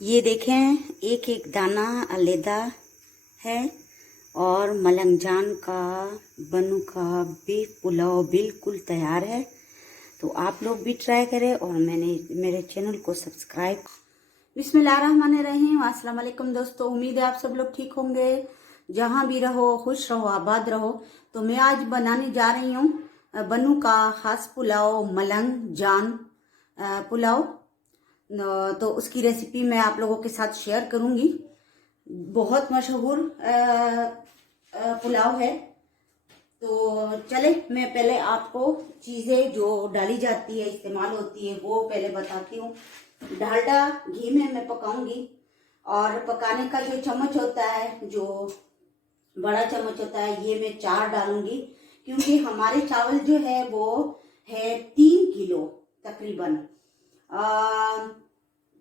ये देखें, एक एक दाना अलहदा है और मलंगजान का बनू का बीफ पुलाव बिल्कुल तैयार है। तो आप लोग भी ट्राई करें और मेरे चैनल को सब्सक्राइब। बिस्मिल्लाहिर्रहमानिर्रहीम। अस्सलाम वालेकुम दोस्तों, उम्मीद है आप सब लोग ठीक होंगे। जहाँ भी रहो खुश रहो आबाद रहो। तो मैं आज बनाने जा रही हूँ बनू का खास पुलाव, मलंग जान पुलाव। तो उसकी रेसिपी मैं आप लोगों के साथ शेयर करूंगी। बहुत मशहूर पुलाव है। तो चले मैं पहले आपको चीज़ें जो डाली जाती है, इस्तेमाल होती है, वो पहले बताती हूँ। डालडा घी में मैं पकाऊंगी और पकाने का जो चम्मच होता है, जो बड़ा चम्मच होता है, ये मैं 4 डालूंगी क्योंकि हमारे चावल जो है वो है 3 किलो तकरीबन।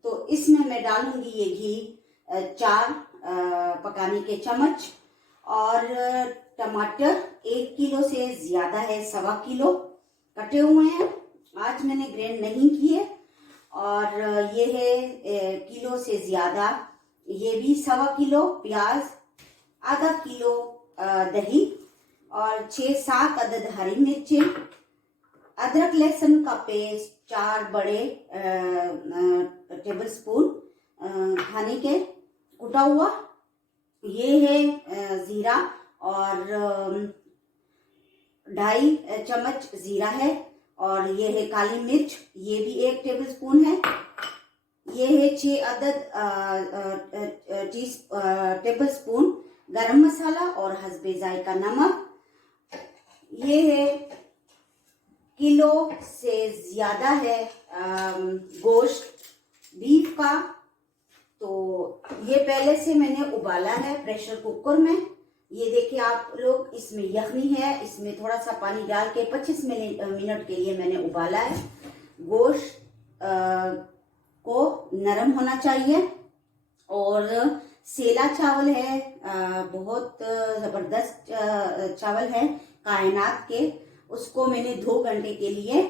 तो इसमें मैं डालूंगी ये घी 4 पकाने के चम्मच। और टमाटर 1 किलो से ज्यादा है, 1.25 किलो कटे हुए हैं। आज मैंने ग्राइंड नहीं किए। और ये है किलो से ज्यादा, ये भी 1.25 किलो प्याज, आधा किलो दही और 6-7 अदद हरी मिर्चें, अदरक लहसुन का पेस्ट 4 बड़े टेबल स्पून खाने के कुटा हुआ। ये है जीरा और 2.5 चम्मच जीरा है। और ये है काली मिर्च, ये भी 1 टेबल स्पून है। ये है 6 अदद टेबल स्पून गरम मसाला और हस्बे जायका नमक। ये है किलो से ज्यादा है गोश्त बीफ का। तो ये पहले से मैंने उबाला है प्रेशर कुकर में। ये देखिए आप लोग, इसमें यखनी है, इसमें थोड़ा सा पानी डाल के 25 मिनट के लिए मैंने उबाला है। गोश्त को नरम होना चाहिए और सेला चावल है, बहुत जबरदस्त चावल है कायनात के। उसको मैंने 2 घंटे के लिए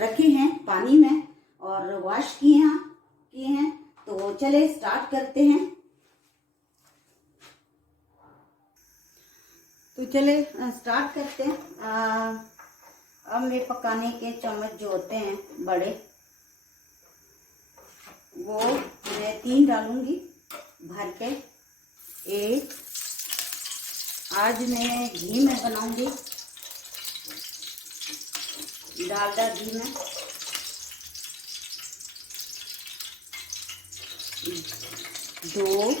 रखे हैं पानी में और वॉश किए हैं। तो चले स्टार्ट करते हैं। तो चले स्टार्ट करते हैं। अब मैं पकाने के चम्मच जो होते हैं बड़े, वो मैं 3 डालूंगी भर के। 1, आज मैं घी में बनाऊंगी, डालडा घी में। 2,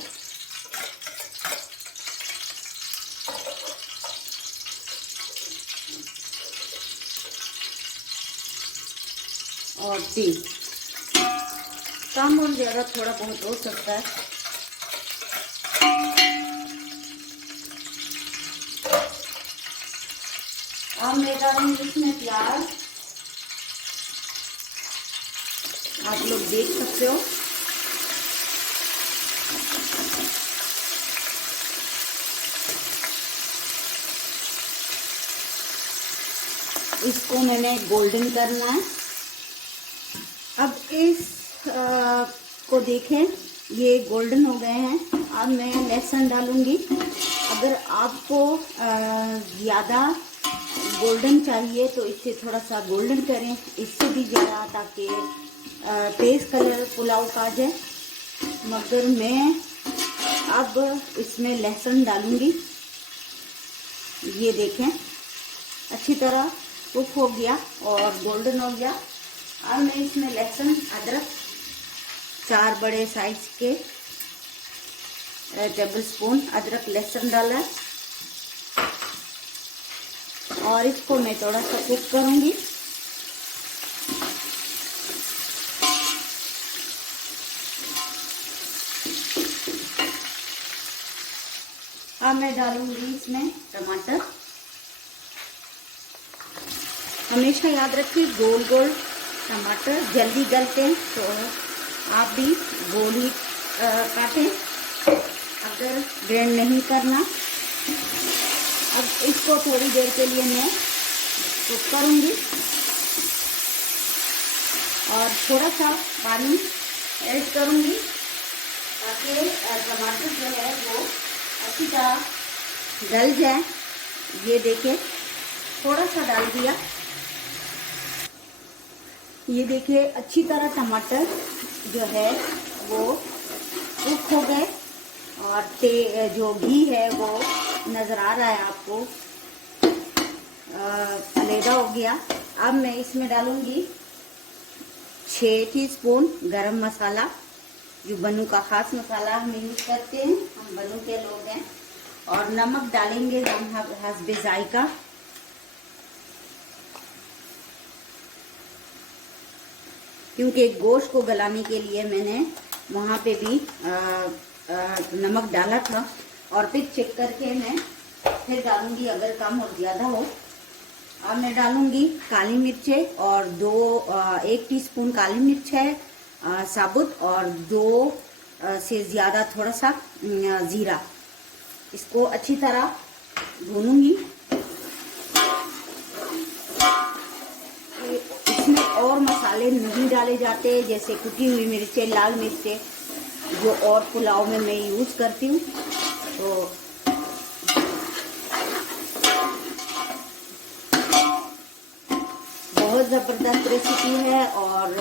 और 3। कम और ज्यादा थोड़ा बहुत हो सकता है। अब मैं डालूंगी इसमें प्याज, आप लोग देख सकते हो। इसको मैंने गोल्डन करना है। अब इस को देखें, ये गोल्डन हो गए हैं। अब मैं लहसुन डालूंगी। अगर आपको ज़्यादा गोल्डन चाहिए तो इससे थोड़ा सा गोल्डन करें, इससे भी ज़्यादा, ताकि तेज कलर पुलाव का आ जाए। मगर मैं अब इसमें लहसुन डालूंगी। ये देखें अच्छी तरह कुक हो गया और गोल्डन हो गया। अब मैं इसमें लहसुन अदरक 4 बड़े साइज के टेबल स्पून अदरक लहसुन डाला है और इसको मैं थोड़ा सा कुक करूंगी। अब मैं डालूंगी इसमें टमाटर। हमेशा याद रखिए गोल गोल टमाटर जल्दी गलते हैं, तो आप भी गोल ही काटें अगर ग्राइंड नहीं करना। अब इसको थोड़ी देर के लिए मैं कुक करूंगी और थोड़ा सा पानी ऐड करूँगी ताकि टमाटर जो है वो अच्छी तरह गल जाए। ये देखिए थोड़ा सा डाल दिया। ये देखिए अच्छी तरह टमाटर जो है वो कुक हो गए और जो घी है वो नज़र आ रहा है आपको अलग हो गया। अब मैं इसमें डालूंगी 6 टीस्पून गरम मसाला, जो बनू का ख़ास मसाला हम यूज़ करते हैं, हम बनू के लोग हैं। और नमक डालेंगे हम हस्बे जायका। क्योंकि गोश्त को गलाने के लिए मैंने वहाँ पे भी नमक डाला था और फिर चेक करके मैं फिर डालूंगी अगर कम और ज़्यादा हो। अब मैं डालूंगी काली मिर्चें और 1 टीस्पून काली मिर्च है साबुत और 2 से ज़्यादा थोड़ा सा ज़ीरा। इसको अच्छी तरह भूनूंगी। इसमें और मसाले नहीं डाले जाते, जैसे कुटी हुई मिर्चें, लाल मिर्चें जो और पुलाव में मैं यूज़ करती हूँ। तो बहुत ज़बरदस्त रेसिपी है। और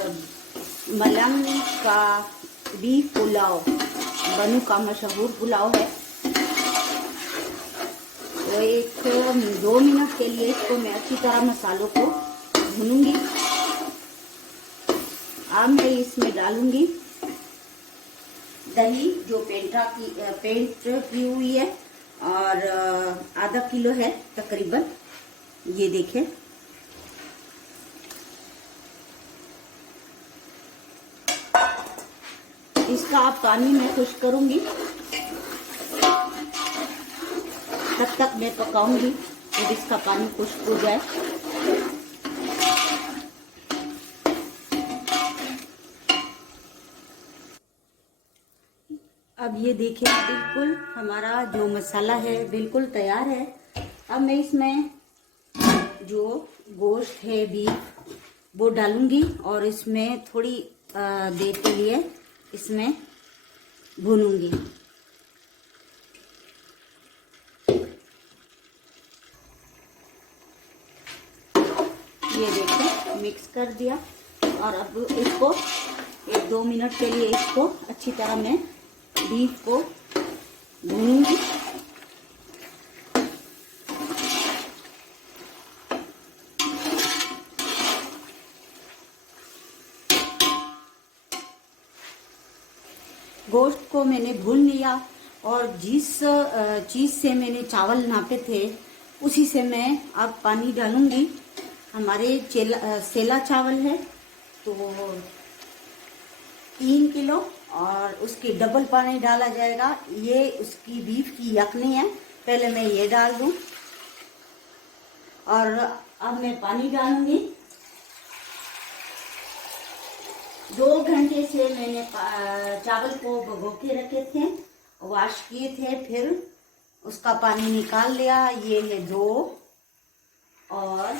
मलंग का बीफ पुलाव बनू का मशहूर पुलाव है। तो 1-2 मिनट के लिए इसको मैं अच्छी तरह मसालों को भूनूंगी। अब मैं इसमें डालूंगी दही, जो पेंट की हुई है और आधा किलो है तकरीबन। ये देखें, इसका आप पानी में खुश्क करूंगी, तब तक मैं पकाऊंगी जब इसका पानी खुश्क हो जाए। अब ये देखिए बिल्कुल हमारा जो मसाला है बिल्कुल तैयार है। अब मैं इसमें जो गोश्त है बीफ वो डालूंगी और इसमें थोड़ी देर के लिए इसमें भूनूंगी। ये देखिए मिक्स कर दिया और अब इसको 1-2 मिनट के लिए इसको अच्छी तरह मैं बीफ को भूनूंगी। गोश्त को मैंने भून लिया और जिस चीज़ से मैंने चावल नापे थे उसी से मैं अब पानी डालूंगी। हमारे सेला चावल है तो 3 किलो और उसकी डबल पानी डाला जाएगा। ये उसकी बीफ की यखनी है, पहले मैं ये डाल दूं और अब मैं पानी डालूंगी। 2 घंटे से मैंने चावल को भिगो के रखे थे, वॉश किए थे, फिर उसका पानी निकाल लिया। ये है 2 और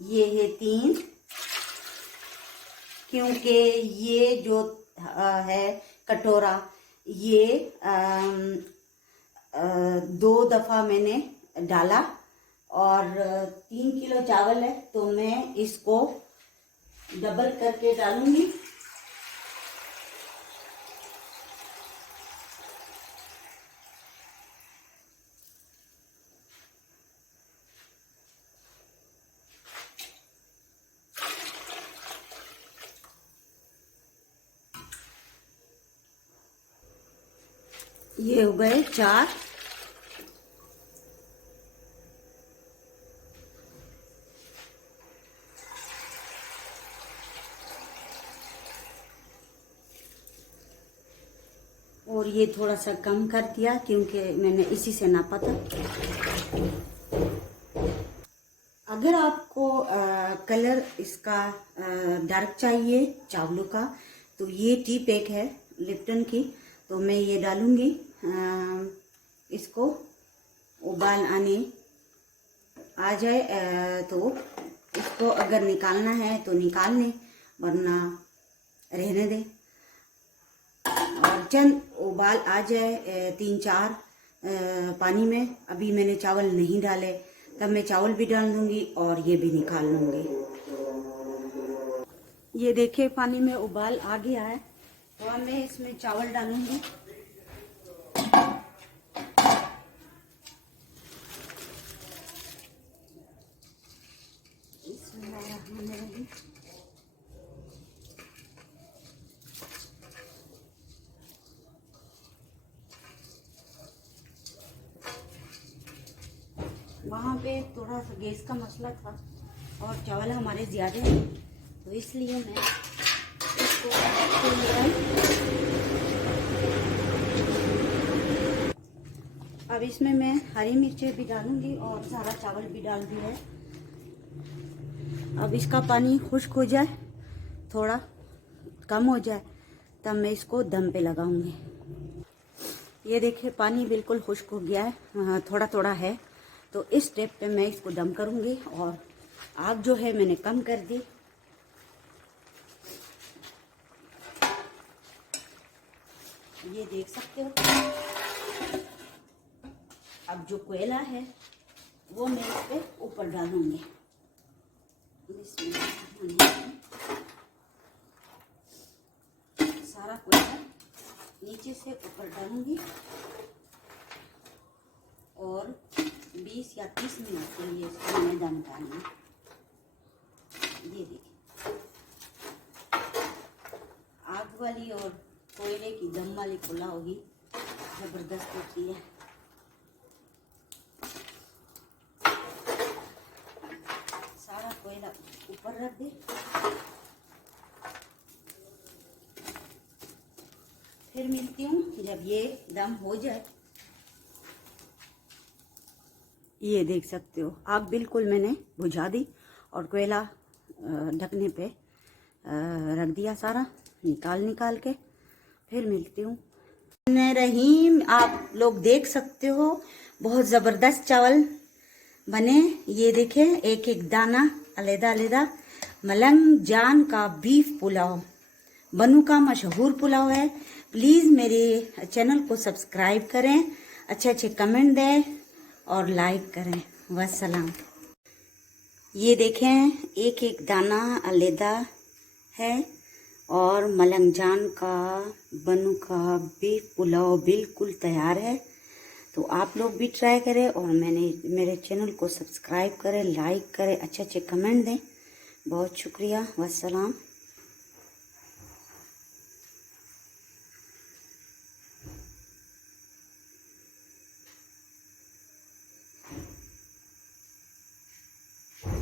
ये है 3, क्योंकि ये जो है कटोरा ये 2 दफ़ा मैंने डाला और 3 किलो चावल है तो मैं इसको डबल करके डालूंगी। ये हो गए 4। और ये थोड़ा सा कम कर दिया क्योंकि मैंने इसी से नापा था। अगर आपको कलर इसका डार्क चाहिए चावलों का तो ये टी पैक है लिप्टन की, तो मैं ये डालूंगी। इसको उबाल आ जाए तो इसको अगर निकालना है तो निकाल लें, वरना रहने दें। और चंद उबाल आ जाए 3-4 पानी में, अभी मैंने चावल नहीं डाले, तब मैं चावल भी डाल दूंगी और ये भी निकाल लूँगी। ये देखिए पानी में उबाल आ गया है, तो अब मैं इसमें चावल डालूंगी। वहाँ पे थोड़ा सा गैस का मसला था और चावल हमारे ज़्यादा हैं, तो इसलिए मैं इसको अब इसमें मैं हरी मिर्चें भी डालूंगी और सारा चावल भी डाल दिया है। अब इसका पानी खुश्क हो जाए, थोड़ा कम हो जाए, तब मैं इसको दम पे लगाऊंगी। ये देखिए पानी बिल्कुल खुश्क हो गया है, थोड़ा थोड़ा है, तो इस स्टेप पे मैं इसको दम करूंगी। और आग जो है मैंने कम कर दी। ये देख सकते हो। अब जो कोयला है वो मैं इस पे ऊपर डालूंगी। सारा कोयला नीचे से ऊपर डालूंगी और 20 या 30 मिनट के लिए इसको मैं दम डालूंगी। ये देखिए आग वाली और कोयले की दम वाली पुलाव भी जबरदस्त होती है। सारा कोयला ऊपर रख दे, फिर मिलती हूँ जब ये दम हो जाए। ये देख सकते हो आग बिल्कुल मैंने बुझा दी और कोयला ढकने पे रख दिया, सारा निकाल के फिर मिलती हूँ। रहीम, आप लोग देख सकते हो बहुत ज़बरदस्त चावल बने। ये देखें एक एक दाना अलग अलग। मलंग जान का बीफ पुलाव बनू का मशहूर पुलाव है। प्लीज़ मेरे चैनल को सब्सक्राइब करें, अच्छे कमेंट दें और लाइक करें। वस्सलाम। ये देखें एक एक दाना अलहदा है और मलंग जान का बनू का बीफ पुलाव बिल्कुल तैयार है। तो आप लोग भी ट्राई करें और मेरे चैनल को सब्सक्राइब करें, लाइक करें, अच्छे कमेंट दें। बहुत शुक्रिया। वस्सलाम।